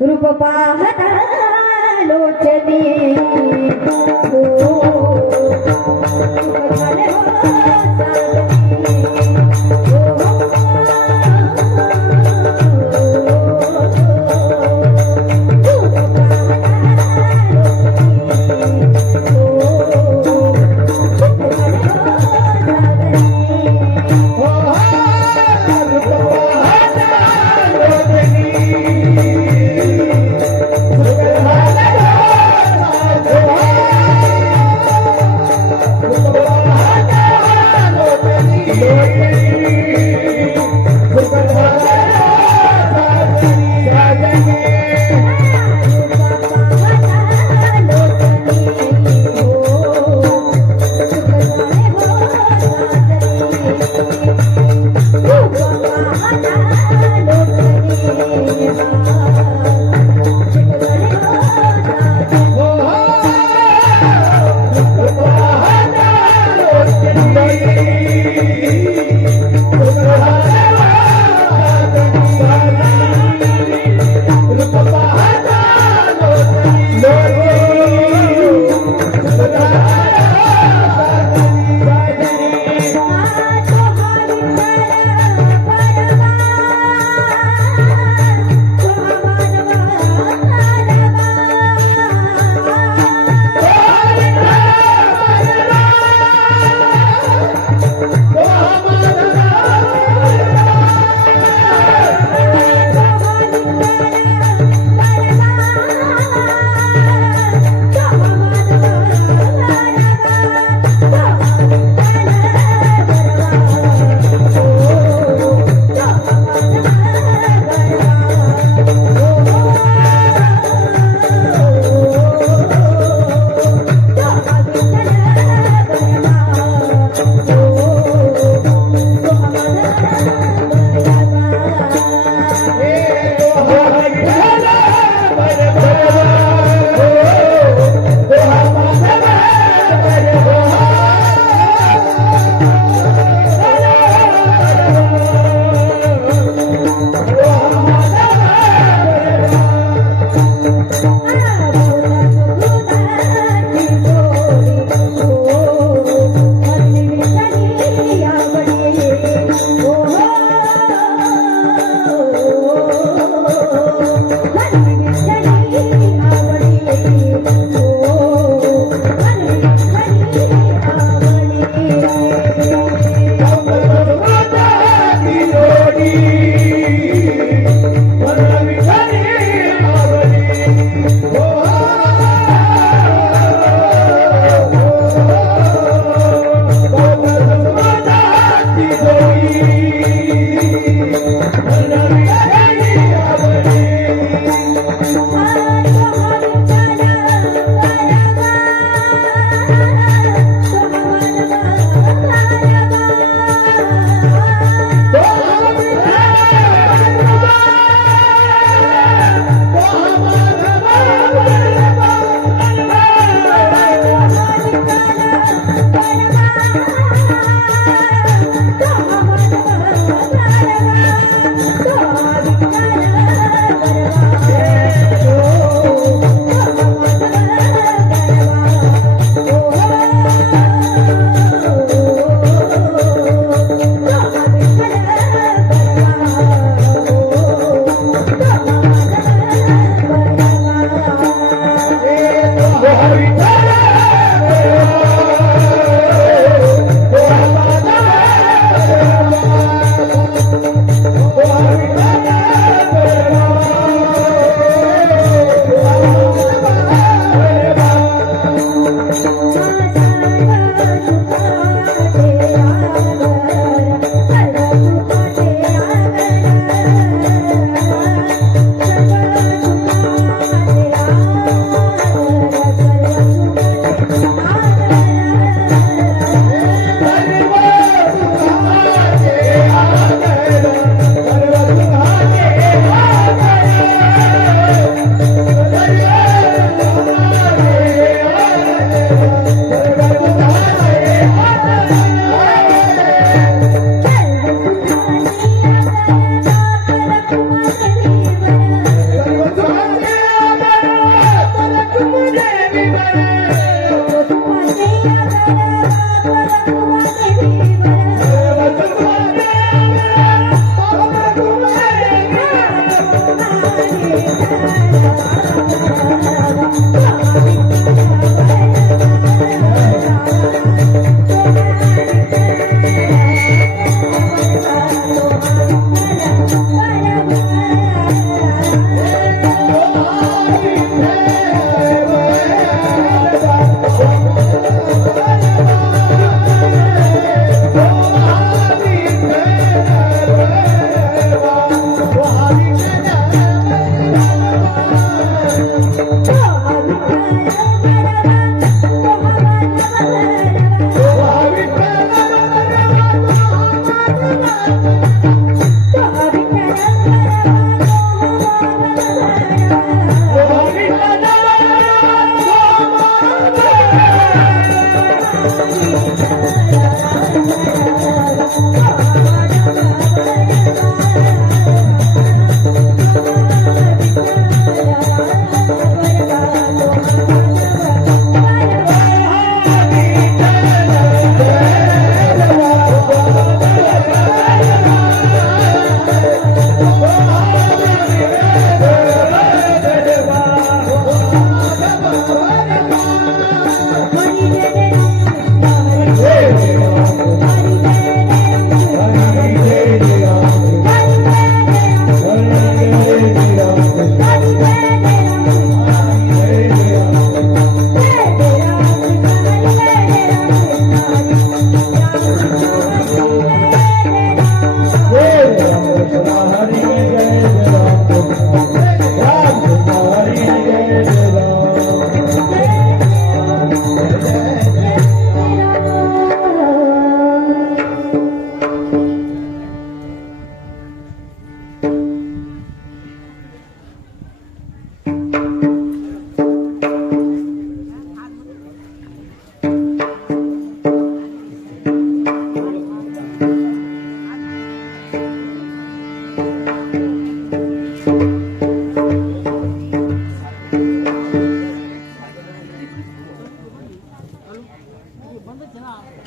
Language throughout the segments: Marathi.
रूप पाहता लोचनी Oh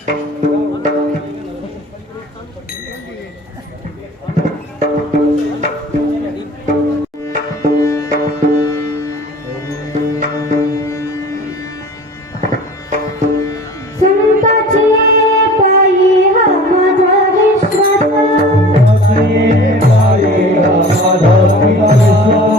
संताचे पायी हा माझा विश्वास संताचे पायी हा माझा विश्वास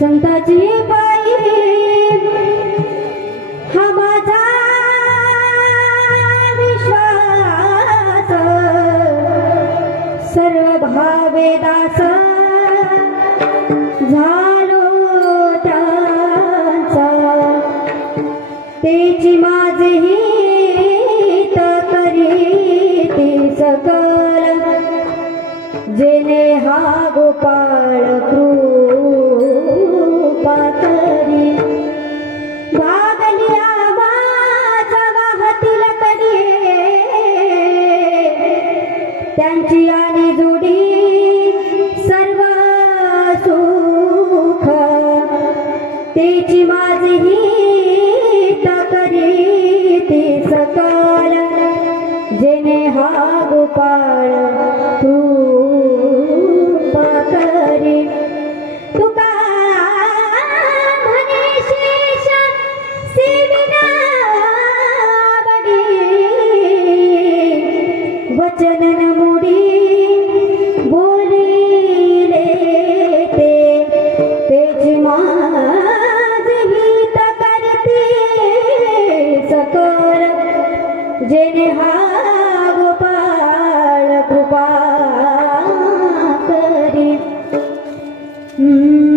संताची पायी हा माझा विश्वास सर्व भावे दास झालो त्यांचा तेची माझी करीती सकल जेने हा गोपाळ कृपा करी भागलिया माझा वाहतील कडी त्यांची आणि जोडी सर्व सुख तेची माझी करीती सकल जेने हा गोपाळ कृपा करी तुका म्हणे शेष सेविना बडी वचन न मुडी बोलिले तेची माझी हित करते सकल जेने हा गोपाळ कृपा करी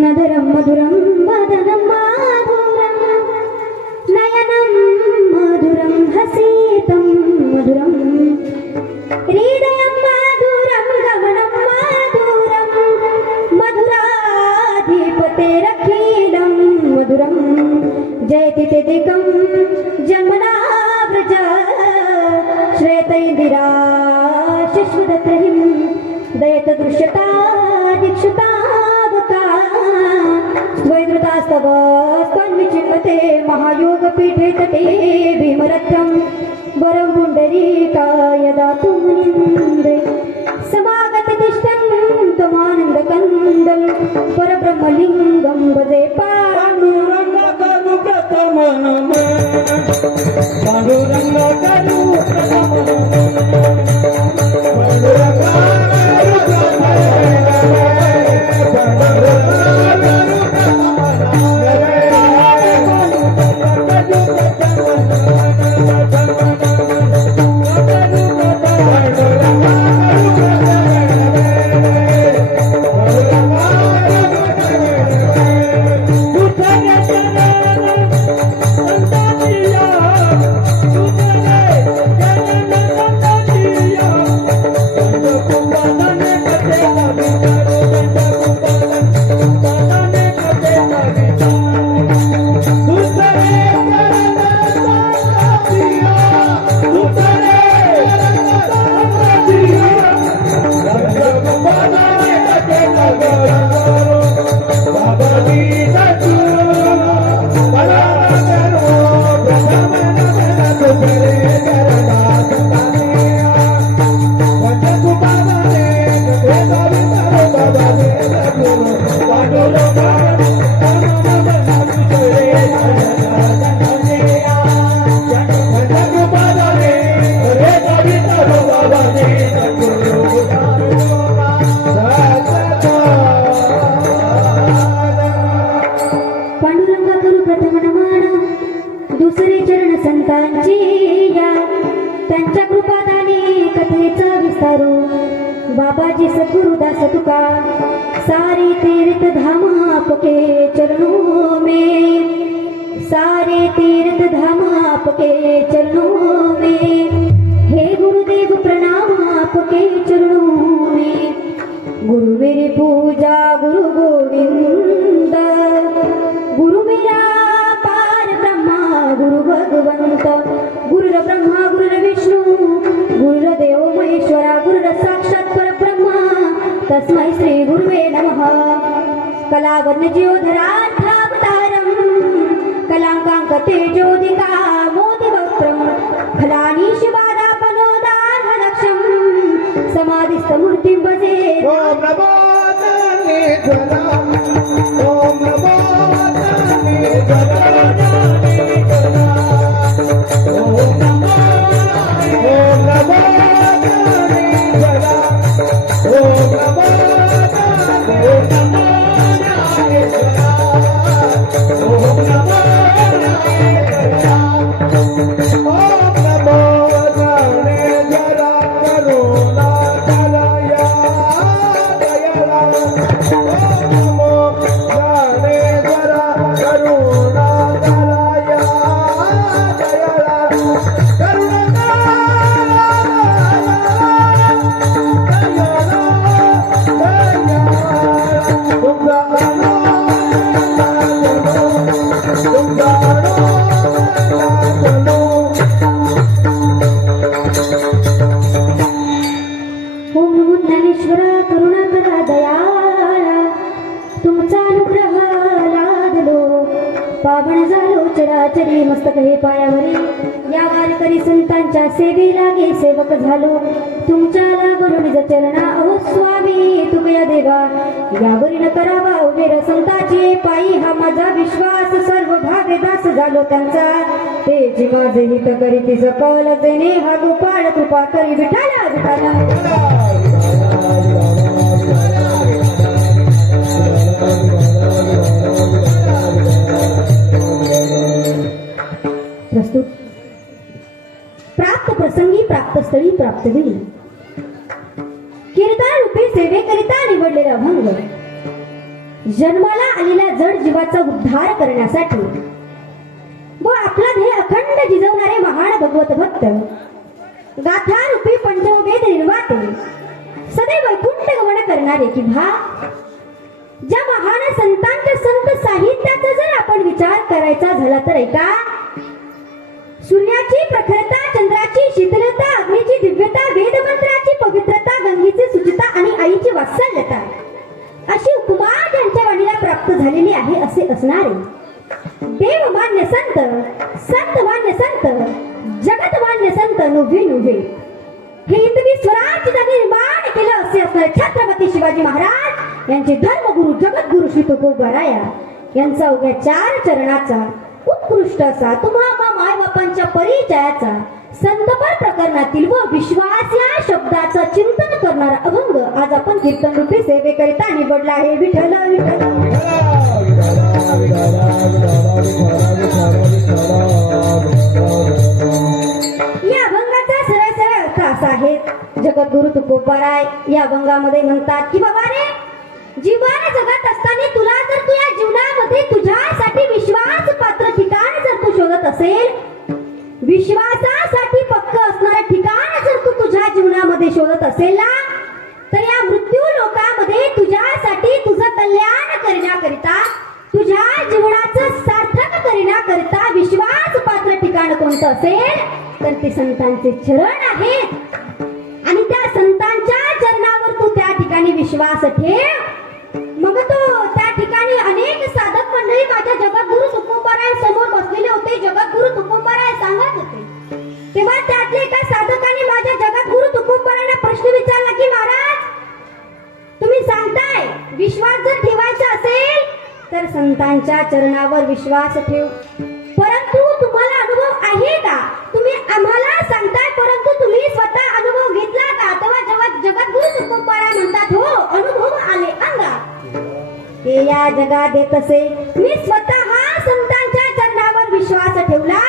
मधुरं मधुरं वदनं माधुरं नयनं मधुरं हसितं मधुरं हृदयं मधुरं गमनं मधुरं मधुराधिपतेरखिलं मधुरं जयतिदिकं जन्मनाव्रज श्वेतैन्दिरा शश्वदत्रहिं दयत दृश्यता दीक्षितावका स्वैधृतास्तव स्कन्विचिन्वते महायोगपीठे तटे भीमरथं वरं पुण्डरीकाय दातुं मुनिन्दे समागततिष्ठं त्वमानन्दकन्दं परब्रह्मलिङ्गं भजे पांडुरंगा करू प्रथम नमन पांडुरंगा करू प्रथम पांडुरंगा दुसरे चरण संतांची या त्यांच्या कृपादानी कथेचा विस्तारू बाबाजी सद्गुरुदास तुका सारे तीर्थ धाम आपके चरणों में सारे तीर्थ धाम आपके चरणों में हे गुरुदेव प्रणाम आपके चरणों में गुरु मेरी पूजा गुरु गोविंद गुरु मेरा गुरु भगवंत गुरुर ब्रह्मा गुरुर विष्णु गुरुर देव महेश्वरा गुरुर साक्षात परब्रह्मा तस्मै श्री गुरुवे नमः कलावर्ण ज्योधरार्थावतारं कलांकांक तेजोदिका मोदिवक्त्रं फलानीशबादापनोदाहलक्षं समाधिस्थमूर्तिं भजे ओम नमो नारायणाय ओम नमो नारायणाय तुमचा अनुग्रह लादलो पावन झालो चराचरी मस्तक हे पायावरी या वारकरी संतांच्या सेवे लागे सेवक झालो तुमच्या लागून निज चरणा अहो स्वामी तुमया देवा यावरी न करावा उभेर संताची पायी हा माझा विश्वास सर्व भागे दास झालो त्यांचा ते जी माझे हित करीती सकल तेने हा गोपाळ कृपा करी विठाला विठाला प्रस्तुत प्राप्त प्रसंगी प्राप्त स्थळी प्राप्त वेळी कीर्तन रूपी सेवेकरिता निवडलेला अभंग जन्माला आलेल्या जड जीवाचा उद्धार करण्यासाठी व आपला ध्येय अखंड जिजवणारे महान भगवत भक्त गाथा रूपी पंचमवेद निर्माते सदैव वैकुंठ गमन करणारे की ज्या महान संतांच्या संत साहित्याचा जर आपण विचार करायचा झाला तर ऐका सूर्याची प्रखरता चंद्राची शीतलता अग्नीची दिव्यता वेदमंत्राची पवित्रता गंगेची सुचिता आणि आईची वात्सल्यता अशी उपमा ज्यांच्या वाणीला प्राप्त झालेली आहे असे असणारे देव मान्य संत संत मान्य संत जगत मान्य संत नुव्हे नुव्हे हे हिंदवी स्वराज्य त्यांनी निर्माण केलं असे असणारे छत्रपती शिवाजी महाराज यांचे धर्मगुरु जगद्गुरु श्री तुकोबाराया यांचा उभ्या 4 चरणाचा उत्कृष्ट असा तुम्हा माय बापांच्या परिचयाचा संतपर प्रकरणातील व विश्वास या शब्दाचा चिंतन करणारा अभंग आज आपण कीर्तन रूपी सेवेकरिता निवडला आहे विठ्ठल विठ्ठल या अभंगाचा सरळ सरळ अर्थ असा आहे जगद्गुरु तुकोबाराय या अभंगामध्ये म्हणतात की बाबा रे जीवन जगत असताना तुला जर तुझ्या जीवनामध्ये तुझ्यासाठी विश्वास पात्र ठिकाण जर तू शोधत असेल विश्वासासाठी पक्क असणारं ठिकाण जर तू तुझ्या जीवनामध्ये शोधत असेल ना तर या मृत्यू लोकामध्ये तुझ्यासाठी तुझं कल्याण करण्याकरिता तुझ्या जीवनाचं सार्थक करण्याकरिता विश्वास पात्र ठिकाण कोणतं असेल तर ते संतांचे चरण आहेत आणि त्या संतांच्या चरणावर तू त्या ठिकाणी विश्वास ठेव मग तो त्या ठिकाणी अनेक साधक मंडळी माझ्या जगद्गुरु तुकोबाराय समोर बसलेले होते जगद्गुरु तुकोबाराय सांगत होते तेव्हा त्यातले एका साधकाने माझ्या जगद्गुरु तुकोबारायांना प्रश्न विचारला की महाराज तुम्ही सांगताय विश्वास जर ठेवायचा असेल तर संतांच्या चरणावर विश्वास ठेव परंतु तुम्हाला अनुभव आहे का तुम्ही आम्हाला सांगताय परंतु तुम्ही स्वतः अनुभव घेतला का तेव्हा जेव्हा जगद्गुरु तुकोबाराय म्हणतात हो अनुभव आले अंगा ते या जगात येत असे मी स्वतः संतांच्या चरणावर विश्वास ठेवला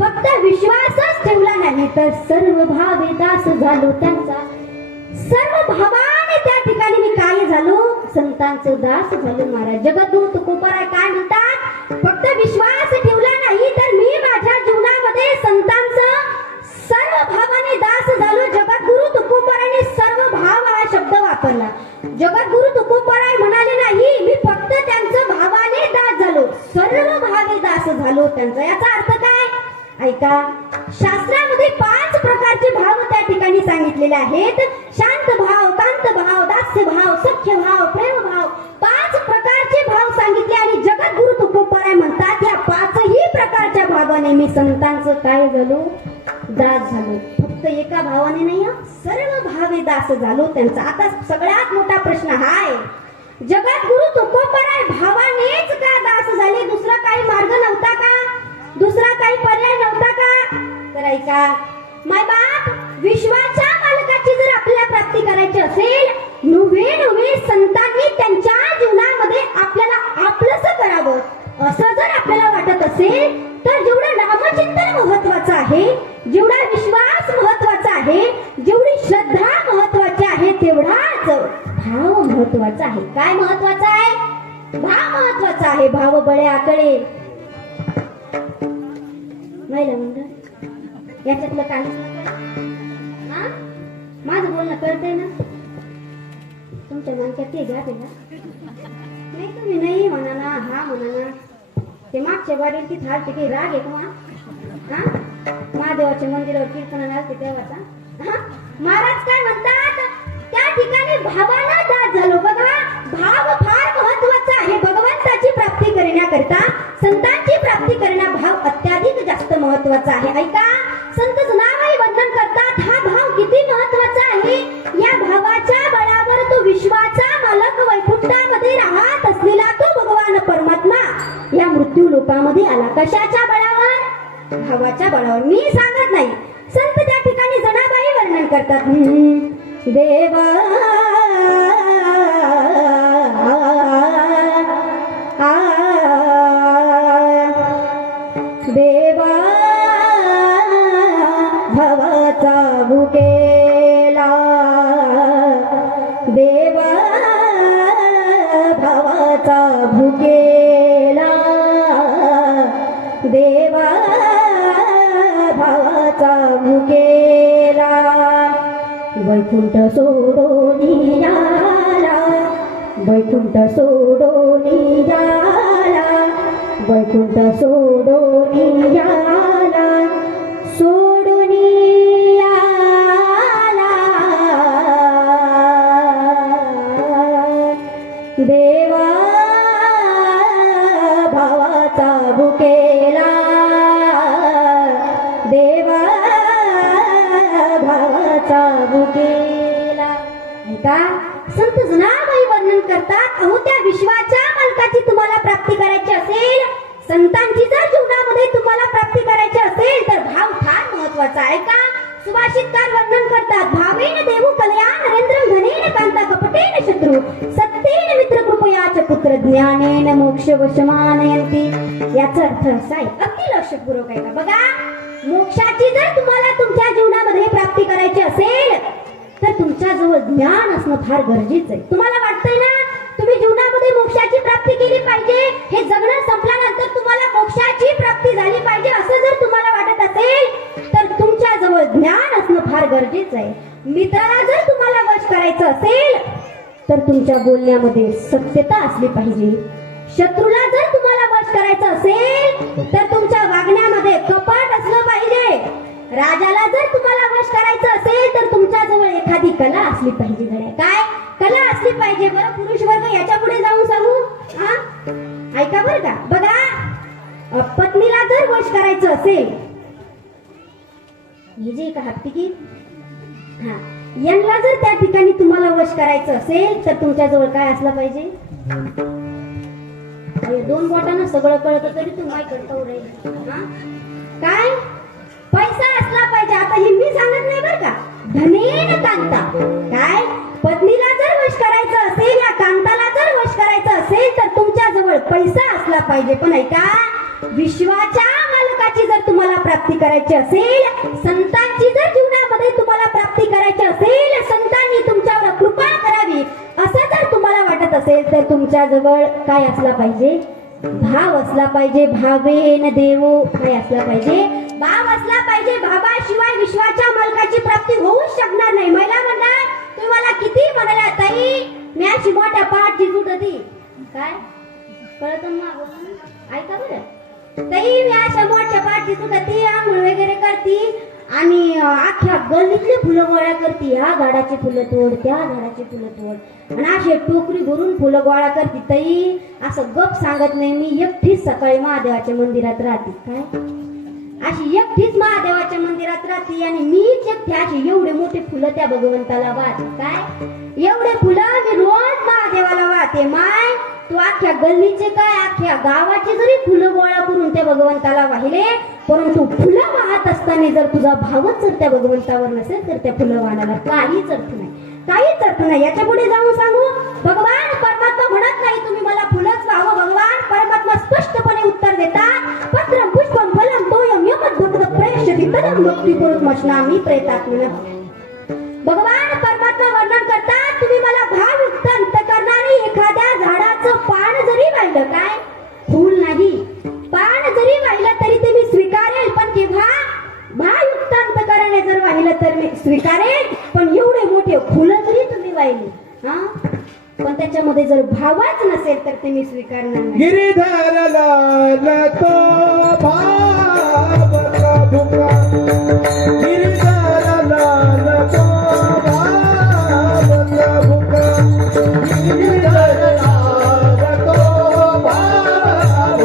फक्त विश्वासच ठेवला नाही तर सर्व भावे दास झालो त्यांचा सर्व भावाने त्या ठिकाणी मी काय झालो संतांचं दास झालो महाराज जगद्गुरु तुकोबाराय काय म्हणतात फक्त विश्वास ठेवला नाही तर मी माझ्या जीवनामध्ये संतांचं सर्व भावाने दास झालो जगद्गुरु तुकोबारायने सर्व भाव हा शब्द वापरला जगद्गुरु तुकोबाराय म्हणाले नाही मी फक्त त्यांचं भावाने दास झालो सर्व भावे दास झालो त्यांचा याचा अर्थ काय ऐका शास्त्रामध्ये 5 प्रकारचे भाव त्या ठिकाणी सांगितलेले आहेत शांत भाव कांत भाव दास्य भाव सख्य भाव प्रेम भाव 5 प्रकारचे भाव सांगितले आणि जगद्गुरु तुकोबाराय म्हणतात या 5ही प्रकारच्या भावाने मी संतांचं काय झालो दास झालो फक्त एका भावाने नाही सर्व भावे दास झालो त्यांचा आता सगळ्यात मोठा प्रश्न हा आहे जगद्गुरु तुकोबाराय भावानेच का दास झाले दुसरा काही मार्ग नव्हता का दुसरा काही पर्याय नव्हता का तर ऐका माय बाप विश्वाच्या मालकाची जर आपल्याला प्राप्ती करायची असेल नव्हे संतांनी त्यांच्या जीवनामध्ये आपल्याला आपलंसं करावं असं जर आपल्याला वाटत असेल तर जेवढं नामचिंतन महत्वाचं आहे जेवढा विश्वास महत्वाचा आहे जेवढी श्रद्धा महत्वाची आहे तेवढाच भाव महत्वाचा आहे काय महत्वाचा आहे भाव महत्वाचा आहे भाव बळे आकडे नाही म्हणतात याच्यातलं काहीच ना माझं बोलणं कळतंय ना तुमच्या मनक्यात ते घ्या ते नाही तुम्ही नाही म्हणा ना हा म्हणा ना ते मागच्या वाडील ती थाल ते काही राग आहे का हा महादेवाच्या मंदिरावर कीर्तनाला आलते तेव्हाचा महाराज काय म्हणतात त्या ठिकाणी भावाला दास झालो बघा भाव फार महत्वाचा आहे करण्याकरिता संतांची प्राप्ती करण्या भाव अत्याधिक जास्त महत्वाचा आहे. ऐका, संत जनाबाई वर्णन करतात हा भाव किती महत्वाचा आहे. या भावाच्या बळावर तो विश्वाचा मालक वैकुंठामध्ये राहत असलेला तो भगवान परमात्मा या मृत्यू लोकामध्ये आला. कशाच्या बळावर? भावाच्या बळावर. मी सांगत नाही, संत त्या ठिकाणी जनाबाई वर्णन करतात. देवा देवा भवाचा भुकेला, देवा भवाचा भुकेला, देवा भवाचा भुकेला. वैकुंठ सोडोनी आला, वैकुंठ सोडोनी आला, वैकुंठ सोडोनी आला, सोडोनी आला. देवा भावाचा भुकेला, देवा भावाचा भुकेला. ऐका, संत जनाबाई वर्णन करतात, अहो त्या विश्वाच्या मालकाची तुम्हाला प्राप्ती करायची असेल, संतांची जर जीवनामध्ये तुम्हाला प्राप्ती करायची असेल तर भाव फार महत्वाचा आहे. का सुभाषितकार वर्णन करतात, भावेन देवू कलया नरेंद्र धनेन कांता कपटेन शत्रू सत्तेन मित्र कृपयाच पुत्र ज्ञानेन मोक्ष वशमानयंती. याचा अर्थ असा आहे, अगदी लक्षपूर्वक आहे का. बघा, मोक्षाची जर तुम्हाला तुमच्या जीवनामध्ये प्राप्ती करायची असेल तर तुमच्या जवळ ज्ञान असणं फार गरजेचं आहे. तुम्हाला वाटतंय ना तुम्ही जीवनामध्ये मोक्षाची प्राप्ती केली पाहिजे, हे जगणं संपल्यानंतर तुम्हाला मोक्षाची प्राप्ती झाली पाहिजे असं जर तुम्हाला वाटत असेल तर तुमच्या जवळ ज्ञान असणं फार गरजेचं आहे. मित्राला जर तुम्हाला वश करायचं असेल तर तुमच्या बोलण्यामध्ये सत्यता असली पाहिजे. शत्रूला जर तुम्हाला वश करायचं असेल तर तुमच्या वागण्यामध्ये कपट असलं पाहिजे. राजाला जर तुम्हाला वश करायचं असेल तर तुमच्या जवळ एखादी कला असली पाहिजे. काय कला असली पाहिजे? बरं, पुरुष वर्ग याच्या पुढे जाऊन सांगू. ऐका बरं का. बघा, पत्नीला जर वश करायचं असेल, हे जे का हत्ती यांना जर त्या ठिकाणी तुम्हाला वश करायचं असेल तर तुमच्या जवळ काय असला पाहिजे? दोन बोटानं सगळं कळतं तरी तू काय करतो रे. काय पैसा असला पाहिजे. आता हे मी सांगत नाही बरं का, धनेन कांता. काय पत्नीला जर वश करायचं असेल, या कांताला जर वश करायचं असेल तर तुमच्या जवळ पैसा असला पाहिजे. पण ऐका, विश्वाच्या मालकाची जर तुम्हाला प्राप्ती करायची असेल, संतांची जर जीवनामध्ये तुम्हाला प्राप्ती करायची असेल, संतांनी तुमच्यावर कृपा करावी असं जर तुम्हाला वाटत असेल तर तुमच्या जवळ काय असला पाहिजे? भाव असला पाहिजे. भावेन देवो काय असला पाहिजे? भाव असला पाहिजे. भावाशिवाय विश्वाच्या मालकाची प्राप्ती होऊच शकणार नाही. महिला म्हणणार, तुम्ही मला किती म्हणाला ताई, मी अशी मोठ्या पाठ जिजूट होती. काय कळत मग? ऐका बरं, ताई मी अशा मोठ्या पाठ जिजूट होती, आंघोळ वगैरे करती आणि अख्ख्या गल्लीतली फुलं गोळा करती. ह्या झाडाची फुलं तोड, त्या झाडाची फुलं तोड, आणि अशी टोकरी भरून फुलं गोळा करती. ताई असं गप सांगत नाही, मी एकटीच सकाळी महादेवाच्या मंदिरात राहते. काय अशी एकटीच महादेवाच्या मंदिरात राहते आणि मीच एकटी अशी एवढे मोठे फुलं त्या भगवंताला वाहते. काय एवढे फुलं मी रोज महादेवाला वाहते. माय तू अख्ख्या गल्लीचे काय अख्ख्या गावाची जरी फुलं गोळा करून त्या भगवंताला वाहिले, परंतु फुलं वाहत असताना जर तुझा भावच जर त्या भगवंतावर नसेल तर त्या फुलं वाहण्याला काहीच अर्थ नाही. काहीच अर्थ नाही. याच्या पुढे जाऊन सांगू, भगवान परमात्मा म्हणत नाही तुम्ही मला फुलंच वाहवं. भगवान परमात्मा स्पष्टपणे उत्तर देतात, पत्रम पुष्पम फलम तोयम यमद्भक्त प्रेष्यति तदं भक्ती पुरुषमश्नामी प्रेतात्मनः. भगवान परमात्मा वर्णन करतात, तुम्ही मला भावयुक्त अंतःकरणाने एखाद्या झाडाचं पान जरी वाहिलं, काय फूल नाही, पान जरी वाहिलं तरी ते मी स्वीकारेल. पण केव्हा? भावयुक्त अंतःकरणाने जर वाहिलं तर मी स्वीकारेल. पण एवढे मोठे फुलं जरी तुम्ही वाहिली, पण त्याच्यामध्ये जर भावच नसेल तर ते मी स्वीकारणार नाही. गिरिधर लाल तो भाव का भुका, गिरिधर लाल तो भाव का भुका, गिरिधर लाल तो भाव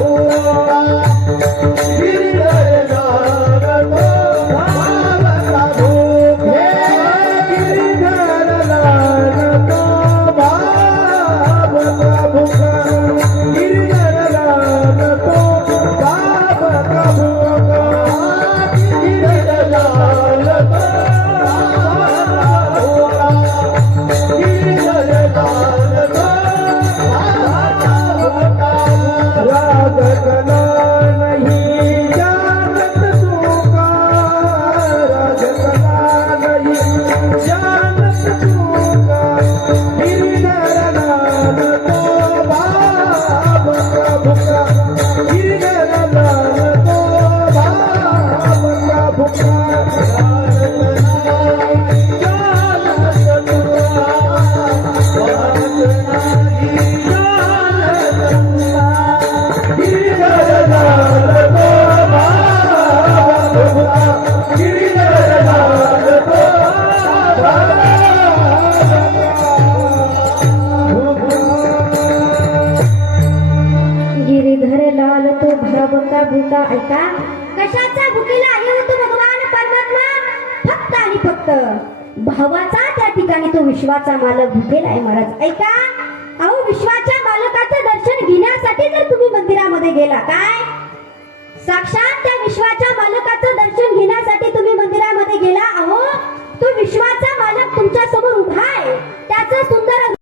कशाचा भूका ऐका कशाचा भुकेला आहे हो तो भगवान परमात्मा फक्त आणि फक्त भावाचा त्या ठिकाणी तो विश्वाचा मालक भुकेला आहे महाराज ऐका अहो विश्वाच्या मालकाचं दर्शन घेण्यासाठी जर तुम्ही मंदिरामध्ये गेला काय साक्षात त्या विश्वाच्या मालकाचं दर्शन घेण्यासाठी तुम्ही मंदिरामध्ये गेला अहो तो विश्वाचा मालक तुमच्या समोर उभा आहे त्याचं सुंदर